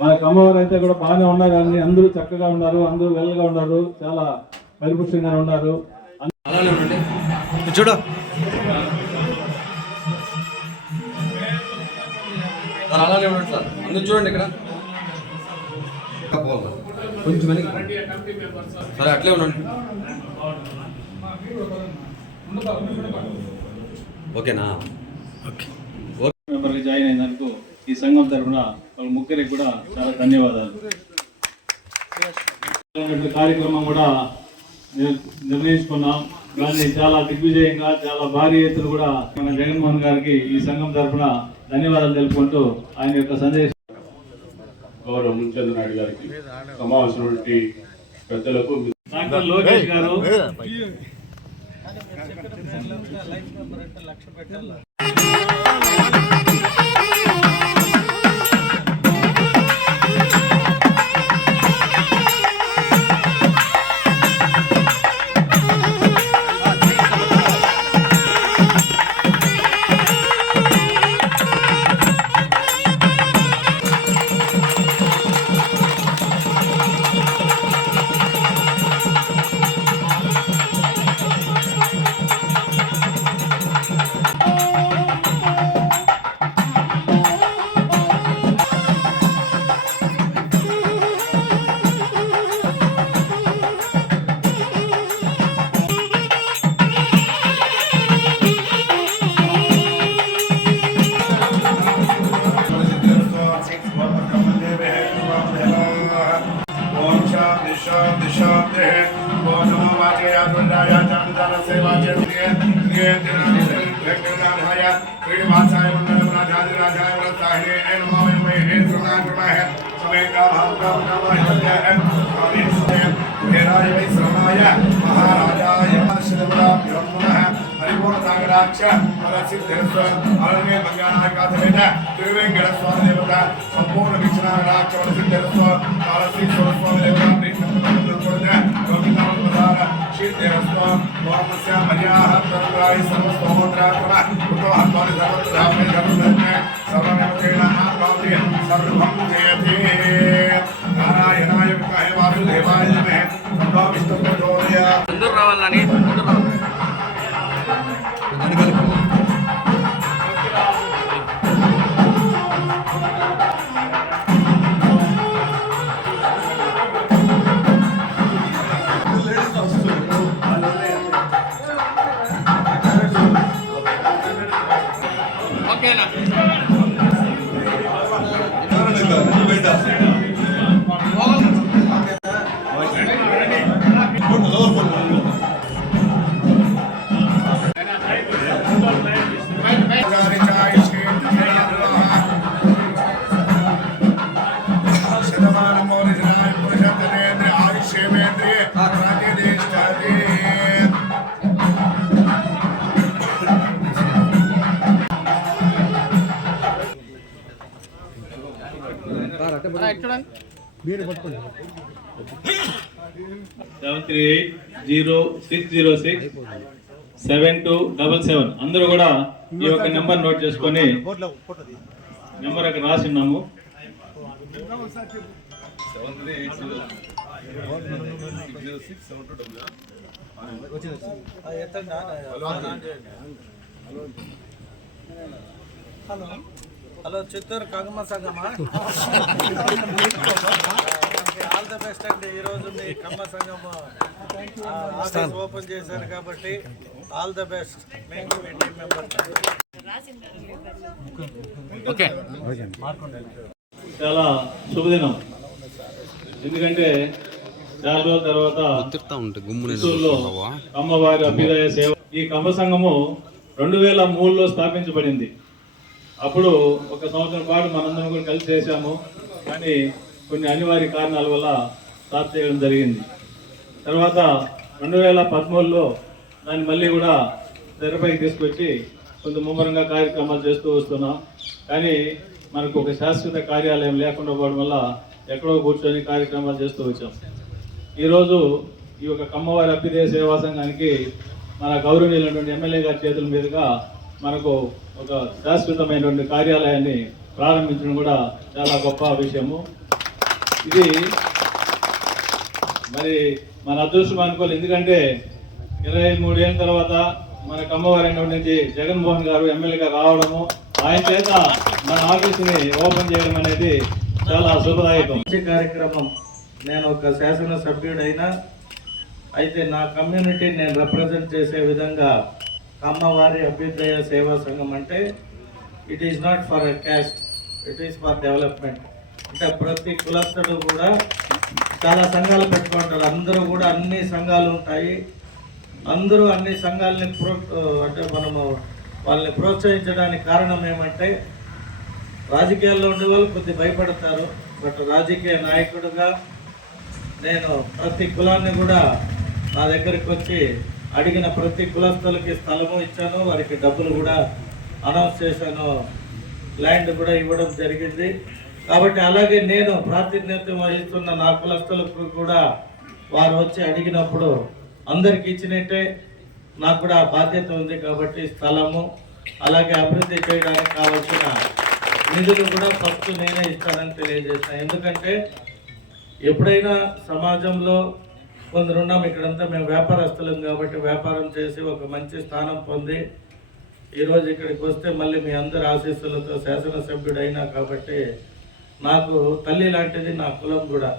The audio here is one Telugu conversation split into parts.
మన కమ్మవారు అయితే కూడా బాగానే ఉన్నారు, కానీ అందరూ చక్కగా ఉన్నారు, అందరూ వెల్గా ఉన్నారు, చాలా పరిపుష్టంగా ఉన్నారు. చూడు అలానే ఉండండి సార్, అందరూ చూడండి ఇక్కడ కొంచెం సరే అట్లే ఉండండి. ఓకేనా? ఓకే. మెంబర్గా జాయిన్ అయినందుకు ఈ సంఘం తరఫున వాళ్ళ ముగ్గురికి కూడా చాలా ధన్యవాదాలు. కార్యక్రమం కూడా నిర్ణయించుకున్నాం, దాన్ని చాలా దిగ్విజయంగా చాలా భారీ ఎత్తున కూడా మన జగన్మోహన్ గారికి ఈ సంఘం తరఫున ధన్యవాదాలు తెలుపుకుంటూ ఆయన యొక్క సందేశం గౌరవ మున్చంద్ర నాయుడు గారికి, సమావేశం పెద్దలకు, డాక్టర్ లోకేష్ గారు, संपूर्ण नारायणाय विद्महे वासुदेवाय धीमहि तन्नो विष्णुः प्रचोदयात्. అందరూ రావాలని ఓకేనా? మీరు 73806067 అందరూ కూడా ఈ యొక్క నెంబర్ నోట్ చేసుకొని, నెంబర్ అక్కడ రాసిన్నాము. హలో చిత్తూరు కగమ సంగమా, ఆల్ ద బెస్ట్ అండి. ఈరోజు మీ కమ్మ సంఘం ఆఫీస్ ఓపెన్ చేశారు కాబట్టి ఆల్ ద బెస్ట్ మీకు మీ టీం మెంబర్స్. చాలా శుభదినం, ఎందుకంటే చాలా రోజుల తర్వాత అమ్మవారి అభ్యుదయ సేవ ఈ కమ్మ సంఘము 2003లో స్థాపించబడింది. అప్పుడు ఒక సంవత్సరం పాటు మనందరం కూడా కలిసి చేశాము, కానీ కొన్ని అనివార్య కారణాల వల్ల స్టాప్ చేయడం జరిగింది. తర్వాత 2013లో దాన్ని మళ్ళీ కూడా తెరపైకి తీసుకొచ్చి కొంచెం ముమ్మరంగా కార్యక్రమాలు చేస్తూ వస్తున్నాం. కానీ మనకు ఒక శాశ్వత కార్యాలయం లేకుండా పోవడం వల్ల ఎక్కడో కూర్చొని కార్యక్రమాలు చేస్తూ వచ్చాం. ఈరోజు ఈ యొక్క కమ్మవారి అభ్యుదయ సేవా సంఘానికి మన గౌరవనీయులైనటువంటి ఎమ్మెల్యే గారి చేతుల మీదుగా మనకు ఒక శాశ్వతమైనటువంటి కార్యాలయాన్ని ప్రారంభించడం కూడా చాలా గొప్ప విషయము. ఇది మరి మన అదృష్టం అనుకోవాలి. ఎందుకంటే 23 ఏళ్ళ తర్వాత మన కమ్మవారి నుంచి జగన్మోహన్ గారు ఎమ్మెల్యేగా రావడము, ఆయన చేత మన ఆఫీసుని ఓపెన్ చేయడం అనేది చాలా శుభదాయకం. మంచి కార్యక్రమం. నేను ఒక శాసనసభ్యుడైనా అయితే నా కమ్యూనిటీ నేను రిప్రజెంట్ చేసే విధంగా కమ్మవారి అభ్యుదయ సేవా సంఘం అంటే it is not for a caste, it is for development. అంటే ప్రతి కులస్తుడు కూడా చాలా సంఘాలు పెట్టుకుంటారు. అందరూ కూడా అన్ని సంఘాలు ఉంటాయి. అందరూ అన్ని సంఘాలని అంటే మనము వాళ్ళని ప్రోత్సహించడానికి కారణం ఏమంటే రాజకీయాల్లో ఉండే వాళ్ళు కొద్ది భయపడతారు. బట్ రాజకీయ నాయకుడిగా నేను ప్రతి కులాన్ని కూడా నా దగ్గరికి వచ్చి అడిగిన ప్రతి కులస్తులకి స్థలము ఇచ్చాను, వారికి డబ్బులు కూడా అనౌన్స్ చేశాను, ల్యాండ్ కూడా ఇవ్వడం జరిగింది. కాబట్టి అలాగే నేను ప్రాతినిధ్యం వహిస్తున్న నా కులస్తులకు కూడా వారు వచ్చి అడిగినప్పుడు అందరికి ఇచ్చినట్టే నాకు కూడా బాధ్యత ఉంది. కాబట్టి స్థలము అలాగే అభివృద్ధి చేయడానికి కావాల్సిన నిధులు కూడా ఫస్ట్ నేనే ఇస్తానని తెలియజేస్తాను. ఎందుకంటే ఎప్పుడైనా సమాజంలో కొందరున్నాం, ఇక్కడంతా మేము వ్యాపారస్తులం కాబట్టి వ్యాపారం చేసి ఒక మంచి స్థానం పొంది ఈరోజు ఇక్కడికి వస్తే మళ్ళీ మీ అందరి ఆశీస్సులతో శాసనసభ్యుడైనా కాబట్టి నాకు తల్లి లాంటిది నా కులం కూడా.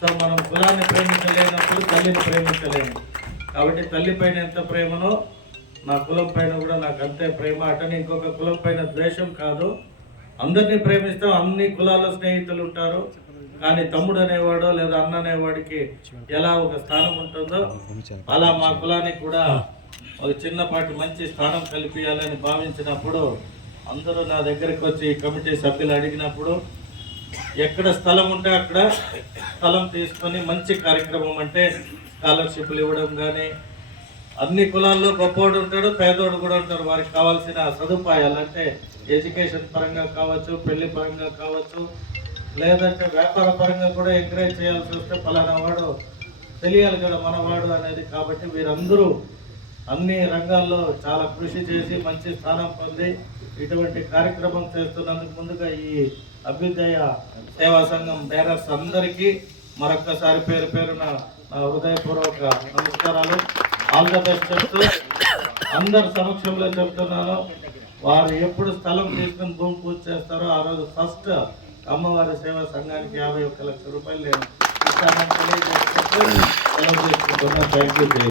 సో మనం కులాన్ని ప్రేమించలేనప్పుడు తల్లిని ప్రేమించలేము. కాబట్టి తల్లి పైన ఎంత ప్రేమనో నా కులం పైన కూడా నాకు అంతే ప్రేమ. అటని ఇంకొక కులం పైన ద్వేషం కాదు, అందరినీ ప్రేమిస్తాం. అన్ని కులాల స్నేహితులు ఉంటారు, కానీ తమ్ముడు అనేవాడు లేదా అన్న అనేవాడికి ఎలా ఒక స్థానం ఉంటుందో అలా మా కులానికి కూడా ఒక చిన్నపాటి మంచి స్థానం కల్పించాలని భావించినప్పుడు అందరూ నా దగ్గరికి వచ్చి కమిటీ సభ్యులు అడిగినప్పుడు ఎక్కడ స్థలం ఉంటే అక్కడ స్థలం తీసుకొని మంచి కార్యక్రమం అంటే స్కాలర్షిప్లు ఇవ్వడం కానీ, అన్ని కులాల్లో గొప్పోడు ఉంటాడు, పేదోడు కూడా ఉంటారు. వారికి కావాల్సిన సదుపాయాలు అంటే ఎడ్యుకేషన్ పరంగా కావచ్చు, పెళ్లి పరంగా కావచ్చు, లేదంటే వ్యాపార పరంగా కూడా ఎంకరేజ్ చేయాల్సి వస్తే పలానా వాడు తెలియాలి కదా మనవాడు అనేది. కాబట్టి వీరందరూ అన్ని రంగాల్లో చాలా కృషి చేసి మంచి స్థానం పొంది ఇటువంటి కార్యక్రమం చేస్తున్నందుకు ముందుగా ఈ అభ్యుదయ సేవా సంఘం బేరర్స్ అందరికీ మరొక్కసారి పేరు పేరున నా హృదయపూర్వక నమస్కారాలు. ఆల్ ద బెస్ట్ చెప్తూ అందరి సమక్షంలో చెప్తున్నాను, వారు ఎప్పుడు స్థలం తీసుకుని భూమి పూజ చేస్తారో ఆ రోజు ఫస్ట్ అమ్మవారి సేవా సంఘానికి 51 లక్షల రూపాయలు నేను ఇస్తానని తెలియజేసుకుంటూ సెలవు చేసుకుంటున్నాను. Thank you.